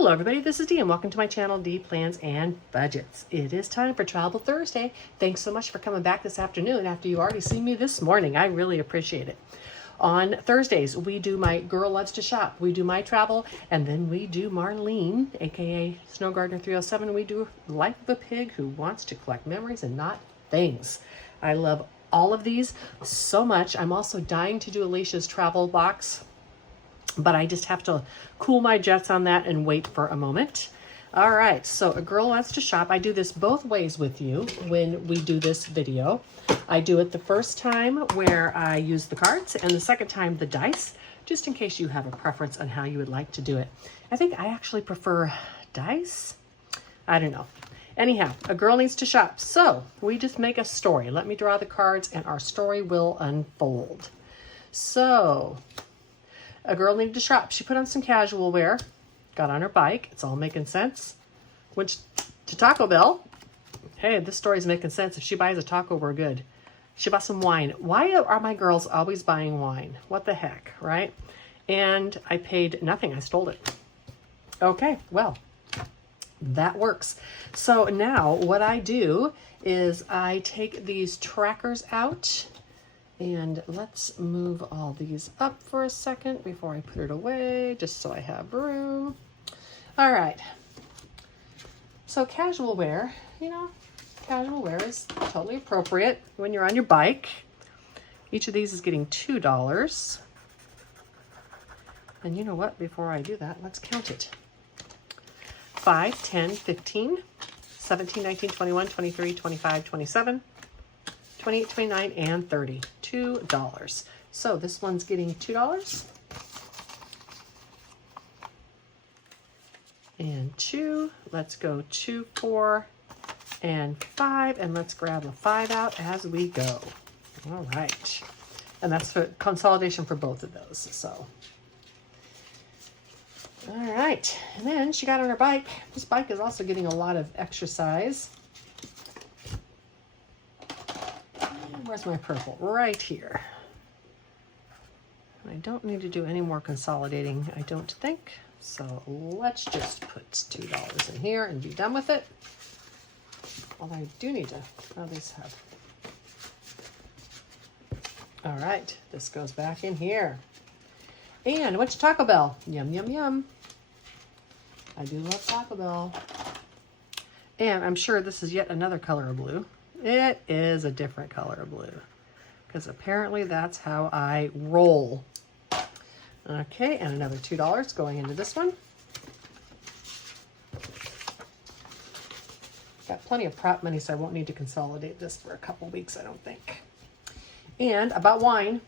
Hello everybody, this is Dee and welcome to my channel, Dee Plans and Budgets. It is time for Travel Thursday. Thanks so much for coming back this afternoon after you already seen me this morning. I really appreciate it. On Thursdays, we do my Girl Loves to Shop. We do my travel, and then we do Marlene, aka Snow Gardener 307. We do Life of a Pig Who Wants to Collect Memories and Not Things. I love all of these so much. I'm also dying to do Alicia's travel box, but I just have to cool my jets on that and wait for a moment. All right, so A Girl Wants to Shop. I do this both ways with you when we do this video. I do it the first time where I use the cards and the second time the dice, just in case you have a preference on how you would like to do it. I think I actually prefer dice. I don't know. Anyhow, a girl needs to shop. So we just make a story. Let me draw the cards and our story will unfold. So a girl needed to shop. She put on some casual wear, got on her bike. It's all making sense. Went to Taco Bell. Hey, this story's making sense. If she buys a taco, we're good. She bought some wine. Why are my girls always buying wine? What the heck, right? And I paid nothing. I stole it. Okay, well, that works. So now what I do is I take these trackers out. And let's move all these up for a second before I put it away, just so I have room. All right. So casual wear, casual wear is totally appropriate when you're on your bike. Each of these is getting $2. And you know what? Before I do that, let's count it. 5, 10, 15, 17, 19, 21, 23, 25, 27, 28, 29, and 30. $2. So this one's getting $2. And 2. Let's go 2, 4, and 5. And let's grab a 5 out as we go. All right. And that's for consolidation for both of those. So, all right. And then she got on her bike. This bike is also getting a lot of exercise. Where's my purple? Right here. I don't need to do any more consolidating, I don't think. So let's just put $2 in here and be done with it. Although I do need to, these have. All right, this goes back in here. And went to Taco Bell. Yum, yum, yum. I do love Taco Bell. And I'm sure this is yet another color of blue. It is a different color of blue because apparently that's how I roll. Okay, and another $2 going into this one. Got plenty of prop money, so I won't need to consolidate this for a couple weeks, I don't think. And about wine,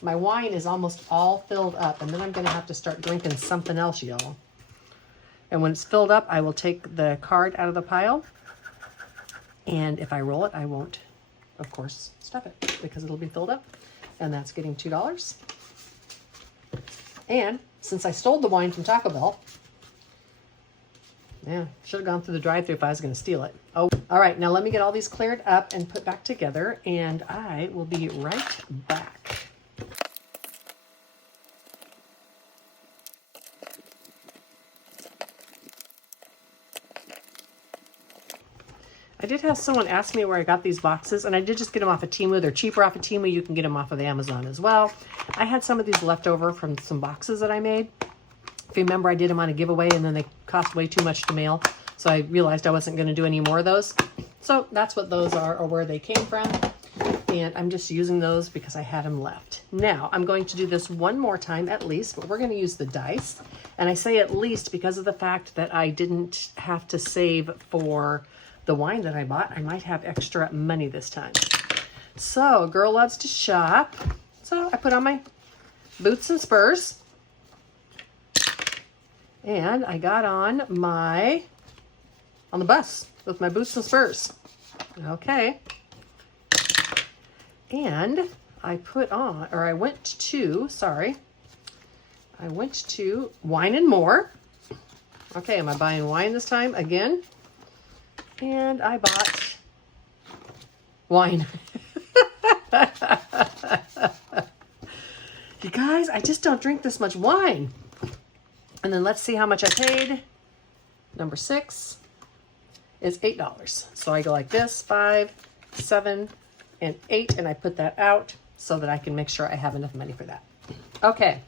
my wine is almost all filled up, and then I'm going to have to start drinking something else, y'all. And when it's filled up, I will take the card out of the pile. And if I roll it, I won't, of course, stuff it because it'll be filled up. And that's getting $2. And since I stole the wine from Taco Bell, yeah, should have gone through the drive-thru if I was going to steal it. Oh, all right. Now let me get all these cleared up and put back together, and I will be right back. I did have someone ask me where I got these boxes, and I did just get them off of Temu. They're cheaper off of Temu. You can get them off of Amazon as well. I had some of these left over from some boxes that I made. If you remember, I did them on a giveaway, and then they cost way too much to mail. So I realized I wasn't going to do any more of those. So that's what those are, or where they came from. And I'm just using those because I had them left. Now, I'm going to do this one more time at least, but we're going to use the dice. And I say at least because of the fact that I didn't have to save for the wine that I bought. I might have extra money this time. So, a girl loves to shop. So I put on my boots and spurs. And I got on the bus with my boots and spurs. Okay. And I went to Wine and More. Okay, am I buying wine this time again? And I bought wine. You guys, I just don't drink this much wine. And then let's see how much I paid. Number 6 is $8. So I go like this, 5, 7, and 8, and I put that out so that I can make sure I have enough money for that. Okay,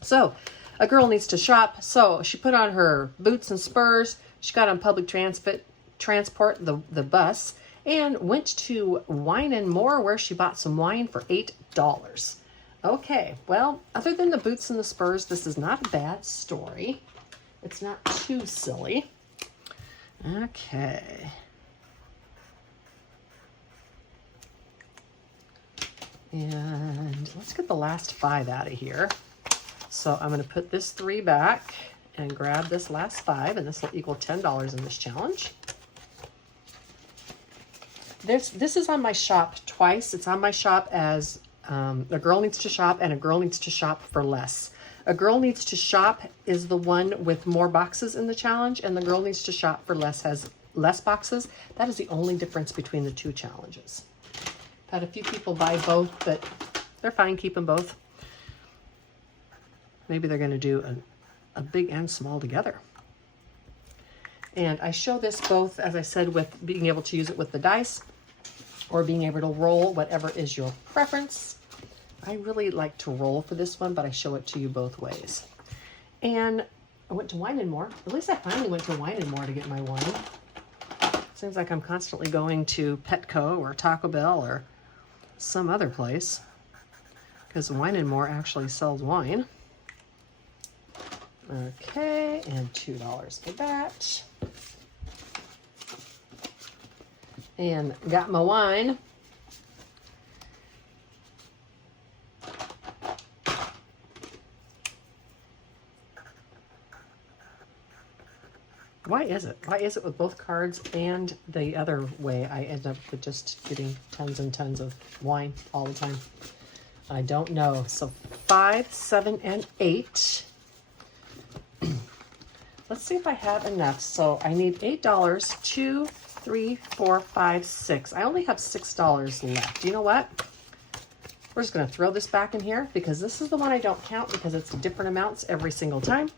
so a girl needs to shop. So she put on her boots and spurs. She got on public transport, the bus, and went to Wine and More, where she bought some wine for $8. Okay, well, other than the boots and the spurs, this is not a bad story. It's not too silly. Okay. And let's get the last 5 out of here. So I'm going to put this 3 back and grab this last 5, and this will equal $10 in this challenge. This is on my shop twice. It's on my shop as a girl needs to shop and a girl needs to shop for less. A girl needs to shop is the one with more boxes in the challenge, and the girl needs to shop for less has less boxes. That is the only difference between the 2 challenges. Had a few people buy both, but they're fine keeping both. Maybe they're going to do a big and small together. And I show this both, as I said, with being able to use it with the dice or being able to roll, whatever is your preference. I really like to roll for this one, but I show it to you both ways. And I went to Wine and More. At least I finally went to Wine and More to get my wine. Seems like I'm constantly going to Petco or Taco Bell or some other place, because Wine and More actually sells wine. Okay, and $2 for that. And got my wine. Why is it? Why is it with both cards and the other way I end up with just getting tons and tons of wine all the time? I don't know. So 5, 7, and 8. Let's see if I have enough. So I need $8, 2, 3, 4, 5, 6. I only have $6 left. You know what? We're just going to throw this back in here because this is the one I don't count because it's different amounts every single time.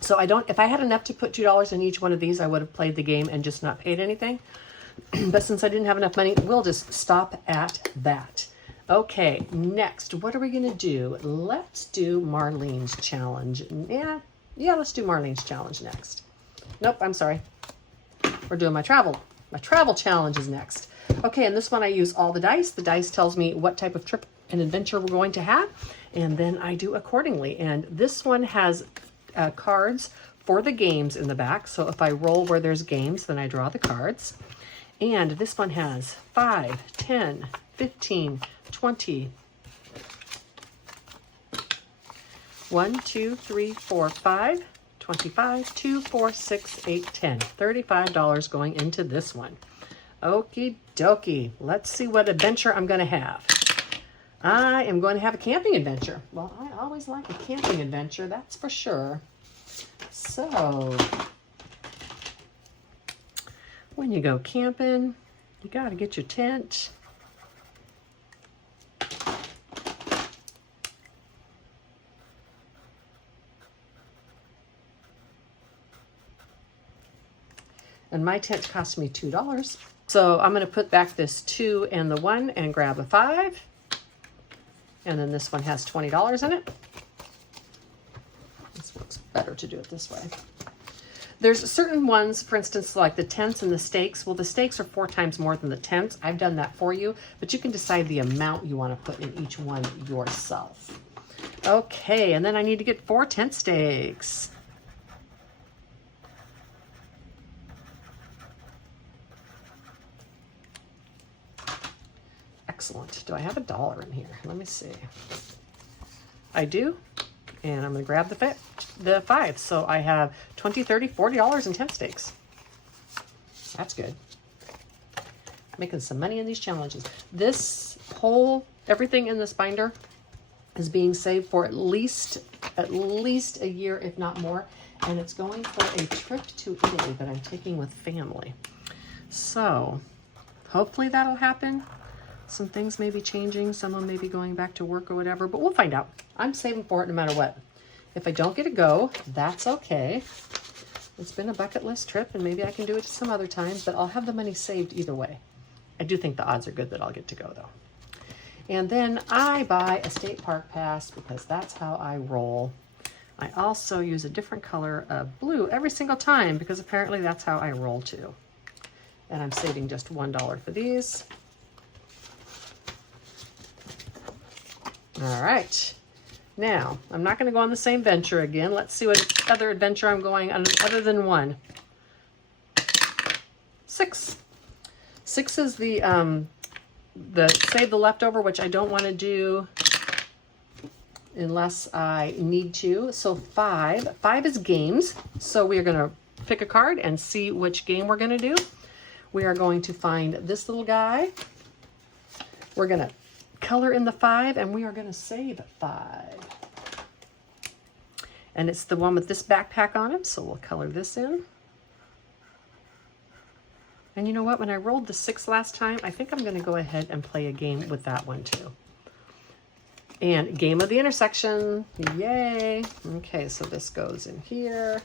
So if I had enough to put $2 in each one of these, I would have played the game and just not paid anything. But since I didn't have enough money, we'll just stop at that. Okay, next, what are we going to do? Let's do Marlene's challenge. Yeah, let's do Marlene's challenge next. Nope, I'm sorry. We're doing my travel. My travel challenge is next. Okay, and this one I use all the dice. The dice tells me what type of trip and adventure we're going to have, and then I do accordingly. And this one has cards for the games in the back. So if I roll where there's games, then I draw the cards. And this one has 5, 10, 15, 20. 1, 2, 3, 4, 5, 25, 2, 4, 6, 8, 10. $35 going into this one. Okie dokie. Let's see what adventure I'm going to have. I am going to have a camping adventure. Well, I always like a camping adventure, that's for sure. So, when you go camping, you got to get your tent. And my tent cost me $2. So I'm going to put back this 2 and the 1 and grab a 5. And then this one has $20 in it. This looks better to do it this way. There's certain ones, for instance, like the tents and the stakes. Well, the stakes are 4 times more than the tents. I've done that for you, but you can decide the amount you want to put in each one yourself. Okay, and then I need to get 4 tent stakes. Excellent. Do I have $1 in here? Let me see. I do. And I'm going to grab the 5. So I have $20, $30, $40 in tent stakes. That's good. Making some money in these challenges. This whole, everything in this binder is being saved for at least a year, if not more. And it's going for a trip to Italy that I'm taking with family. So hopefully that'll happen. Some things may be changing. Someone may be going back to work or whatever, but we'll find out. I'm saving for it no matter what. If I don't get a go, that's okay. It's been a bucket list trip, and maybe I can do it some other times, but I'll have the money saved either way. I do think the odds are good that I'll get to go, though. And then I buy a state park pass because that's how I roll. I also use a different color of blue every single time because apparently that's how I roll too. And I'm saving just $1 for these. All right. Now, I'm not going to go on the same venture again. Let's see what other adventure I'm going on other than one. 6. 6 is the save the leftover, which I don't want to do unless I need to. So 5. 5 is games. So we are going to pick a card and see which game we're going to do. We are going to find this little guy. We're going to color in the 5, and we are going to save 5. And it's the one with this backpack on it, so we'll color this in. And you know what? When I rolled the 6 last time, I think I'm going to go ahead and play a game with that one too. And game of the intersection. Yay! Okay, so this goes in here.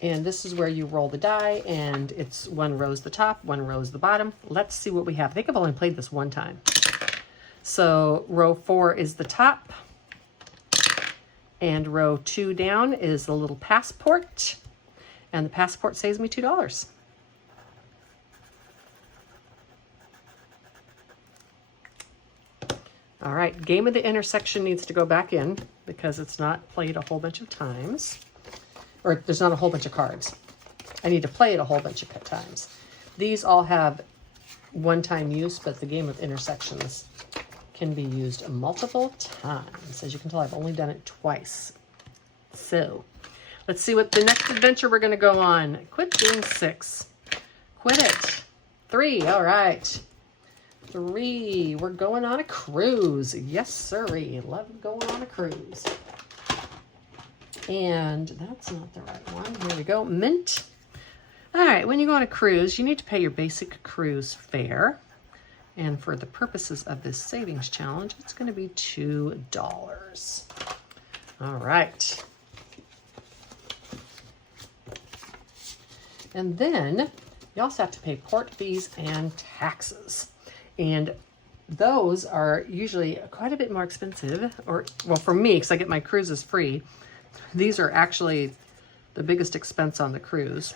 And this is where you roll the die, and it's 1 row's the top, 1 row's the bottom. Let's see what we have. I think I've only played this one time. So row 4 is the top, and row 2 down is the little passport, and the passport saves me $2. All right, game of the intersection needs to go back in because it's not played a whole bunch of times. Or there's not a whole bunch of cards. I need to play it a whole bunch of times. These all have one-time use, but the game of intersections can be used multiple times. As you can tell, I've only done it twice. So let's see what the next adventure we're going to go on. Quit doing 6. Quit it. 3. All right. 3. We're going on a cruise. Yes, sirree. Love going on a cruise. And that's not the right one. Here we go. Mint. All right, when you go on a cruise, you need to pay your basic cruise fare. And for the purposes of this savings challenge, it's going to be $2. All right. And then you also have to pay port fees and taxes. And those are usually quite a bit more expensive. Or, well, for me, because I get my cruises free, these are actually the biggest expense on the cruise.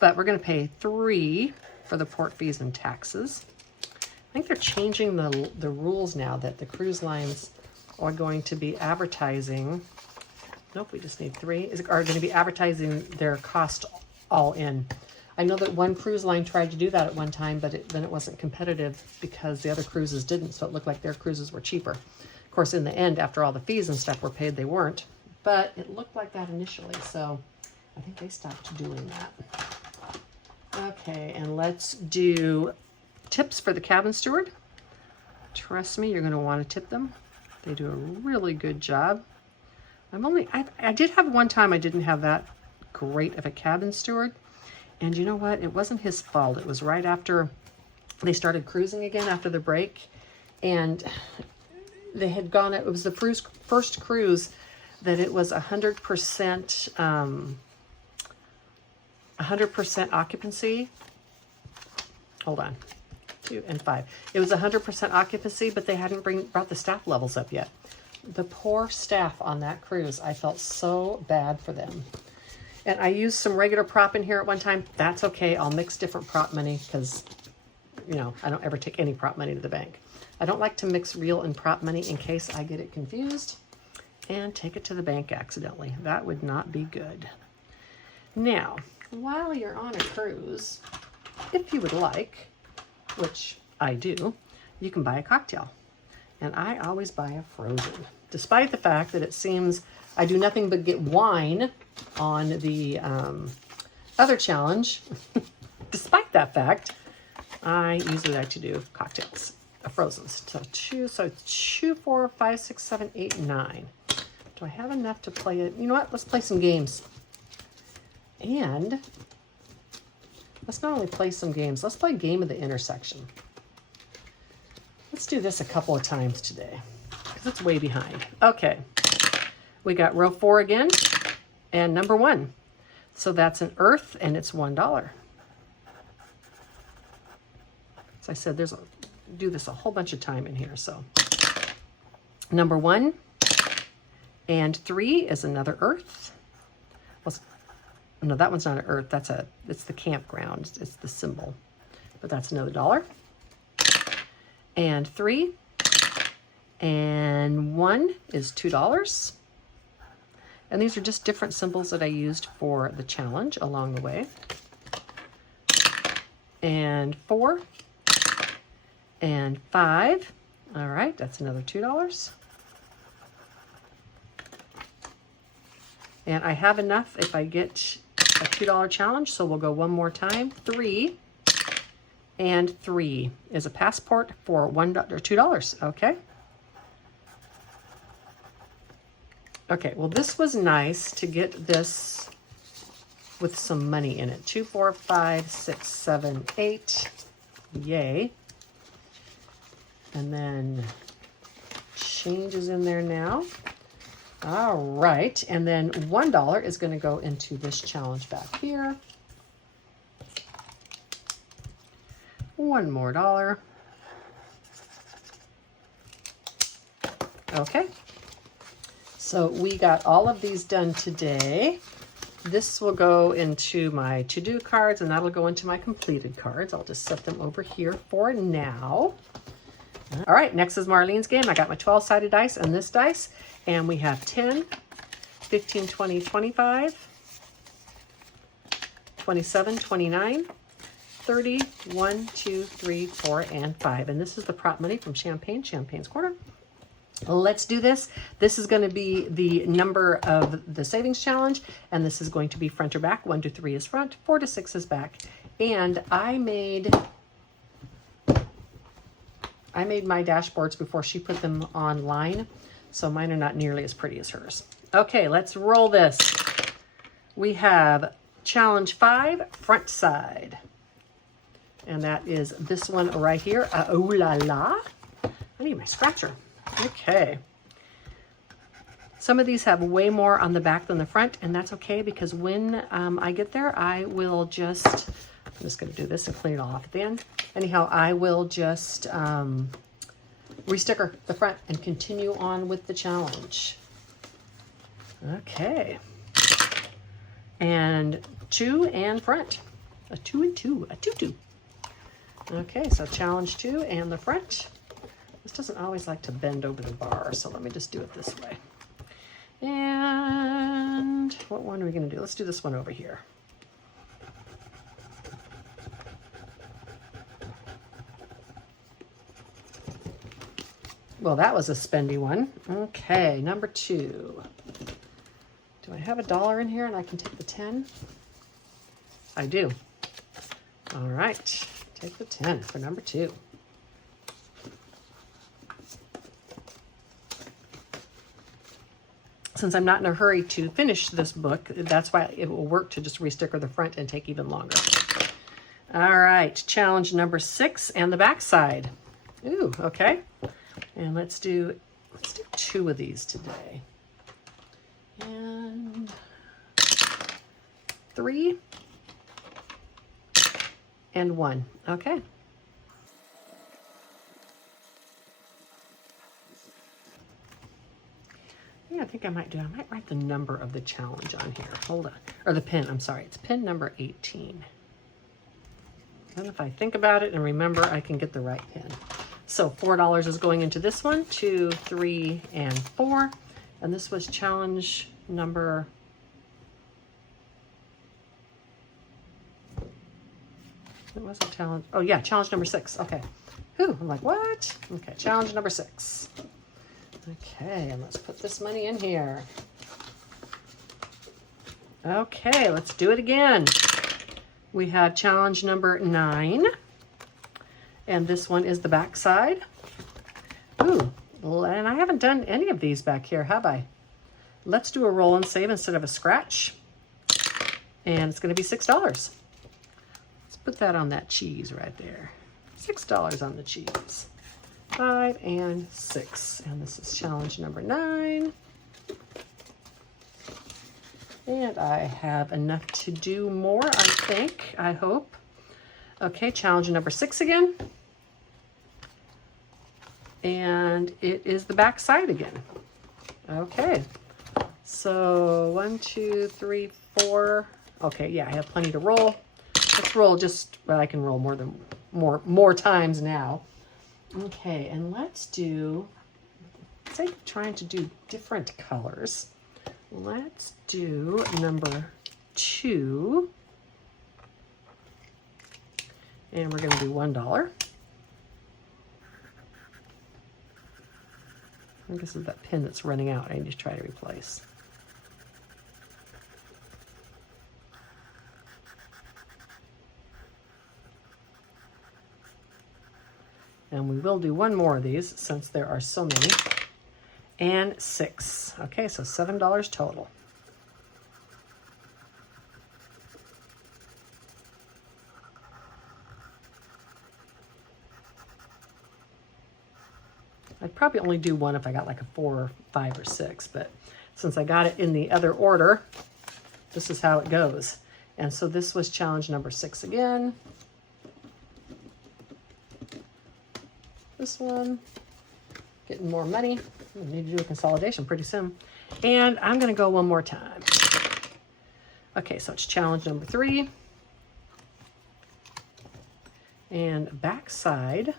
But we're going to pay $3 for the port fees and taxes. I think they're changing the rules now that the cruise lines are going to be advertising. Nope, we just need 3. Are going to be advertising their cost all in. I know that one cruise line tried to do that at one time, but then it wasn't competitive because the other cruises didn't, so it looked like their cruises were cheaper. Of course, in the end, after all the fees and stuff were paid, they weren't. But it looked like that initially, so I think they stopped doing that. Okay, and let's do tips for the cabin steward. Trust me, you're going to want to tip them. They do a really good job. I did have one time I didn't have that great of a cabin steward. And you know what? It wasn't his fault. It was right after they started cruising again after the break. And they had gone, it was the first cruise that it was 100% occupancy. Hold on. 2 and 5. It was 100% occupancy, but they hadn't brought the staff levels up yet. The poor staff on that cruise, I felt so bad for them. And I used some regular prop in here at one time. That's okay. I'll mix different prop money because, you know, I don't ever take any prop money to the bank. I don't like to mix real and prop money in case I get it confused and take it to the bank accidentally. That would not be good. Now, while you're on a cruise, if you would like, which I do, you can buy a cocktail. And I always buy a frozen, despite the fact that it seems I do nothing but get wine on the other challenge. Despite that fact, I usually like to do cocktails, frozens. So it's 2, 4, 5, 6, 7, 8, 9. Do I have enough to play it? You know what? Let's play some games. And let's not only play some games, let's play Game of the Intersection. Let's do this a couple of times today because it's way behind. Okay. We got row 4 again, and number 1. So that's an earth, and it's $1. As I said, do this a whole bunch of time in here. So number 1 and 3 is another earth. Well, no, that one's not an earth. It's the campground. It's the symbol, but that's another $1. And 3 and 1 is $2. And these are just different symbols that I used for the challenge along the way. And 4 and 5. All right, that's another $2. And I have enough if I get a $2 challenge, so we'll go one more time. 3 and 3 is a passport for $1 or $2. Okay. Okay, well, this was nice to get this with some money in it. 2, 4, 5, 6, 7, 8. Yay. And then change is in there now. All right, and then $1 is going to go into this challenge back here. One more $1. Okay. So we got all of these done today. This will go into my to-do cards, and that'll go into my completed cards. I'll just set them over here for now. All right, next is Marlene's game. I got my 12-sided dice and this dice, and we have 10, 15, 20, 25, 27, 29, 30, 1, 2, 3, 4, and 5. And this is the prop money from Champagne's Corner. Let's do this. This is going to be the number of the savings challenge, and this is going to be front or back. 1 to 3 is front, 4 to 6 is back. And I made my dashboards before she put them online, so mine are not nearly as pretty as hers. Okay, let's roll this. We have challenge 5, front side. And that is this one right here. Oh la la. I need my scratcher. Okay. Some of these have way more on the back than the front, and that's okay, because when I get there, I will just, I'm just going to do this and clean it all off at the end. Anyhow, I will just resticker the front and continue on with the challenge. Okay. And 2 and front. A 2 and 2. A 2, 2. Okay, so challenge 2 and the front. This doesn't always like to bend over the bar, so let me just do it this way. And what one are we going to do? Let's do this one over here. Well, that was a spendy one. Okay, number 2. Do I have $1 in here and I can take the 10? I do. All right, take the 10 for number 2. Since I'm not in a hurry to finish this book, that's why it will work to just resticker the front and take even longer. All right, challenge number 6 and the back side. Ooh, okay. And let's do 2 of these today. And 3 and 1. Okay. Yeah, I think I might write the number of the challenge on here. Hold on. Or the pin, I'm sorry. It's pin number 18. And if I think about it and remember, I can get the right pin. So $4 is going into this one, 2, 3, and 4. And this was challenge number... It was a challenge. Oh yeah, challenge number 6. Okay. Whew, I'm like, what? Okay, challenge number 6. Okay, and let's put this money in here. Okay, let's do it again. We have challenge number 9. And this one is the back side. Ooh, and I haven't done any of these back here, have I? Let's do a roll and save instead of a scratch. And it's going to be $6. Let's put that on that cheese right there. $6 on the cheese. 5 and 6. And this is challenge number 9. And I have enough to do more, I think, I hope. Okay, challenge number 6 again. And it is the back side again. Okay, so 1, 2, 3, 4. Okay, yeah, I have plenty to roll. Let's roll just, well, I can roll more times now. Okay, and let's do, say trying to do different colors. Let's do number 2. And we're going to do $1. I think this is that pin that's running out. I need to try to replace. And we will do one more of these since there are so many. And 6. Okay, so $7 total. I'd probably only do one if I got like a 4 or 5 or 6, but since I got it in the other order, this is how it goes. And so this was challenge number 6 again. This one, getting more money. I need to do a consolidation pretty soon. And I'm going to go one more time. Okay, so it's challenge number 3. And backside.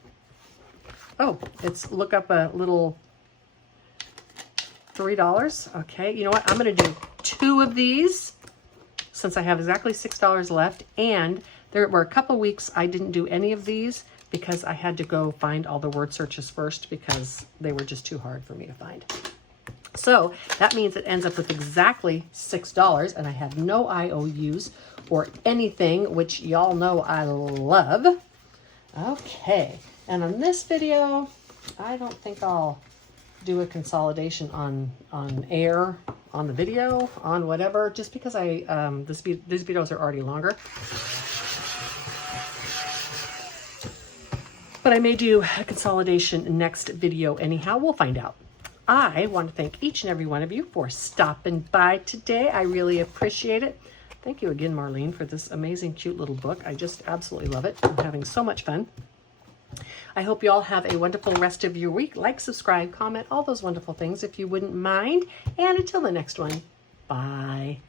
Oh, it's look up a little $3. Okay, you know what? I'm going to do 2 of these since I have exactly $6 left. And there were a couple weeks I didn't do any of these because I had to go find all the word searches first because they were just too hard for me to find. So that means it ends up with exactly $6 and I have no IOUs or anything, which y'all know I love. Okay, and on this video, I don't think I'll do a consolidation on air, on the video, on whatever, just because these videos are already longer. But I may do a consolidation next video anyhow. We'll find out. I want to thank each and every one of you for stopping by today. I really appreciate it. Thank you again, Marlene, for this amazing, cute little book. I just absolutely love it. I'm having so much fun. I hope you all have a wonderful rest of your week. Like, subscribe, comment, all those wonderful things if you wouldn't mind. And until the next one, bye.